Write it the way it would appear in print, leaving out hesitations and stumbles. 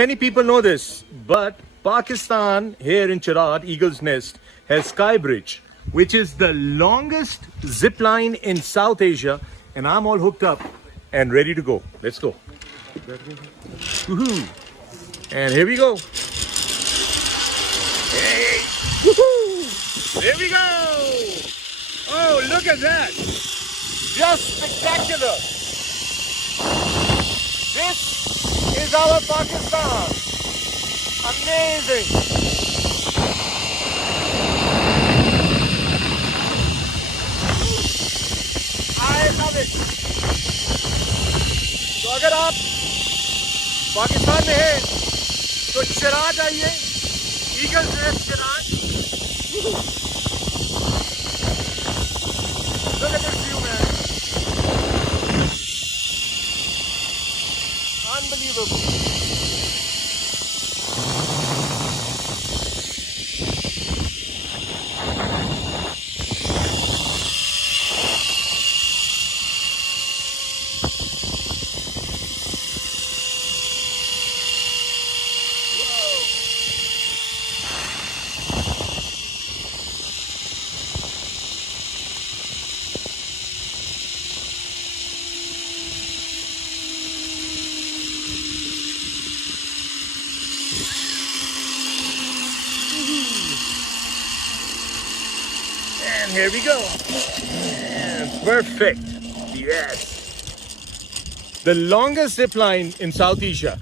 many people know this, but Pakistan here in Chirad, Eagle's Nest, has Sky Bridge, which is the longest zip line in South Asia, and I'm all hooked up and ready to go. Let's go. Woohoo! And here we go. Hey! Woohoo! There we go! Oh, look at that! Just spectacular! This is our Pakistan. Amazing. I love it. तो अगर आप पाकिस्तान में हैं तो चिराग आइए, eagles nest Chirag. Look at this view, man. Unbelievable. And here we go. And perfect. Yes. The longest zip line in South Asia.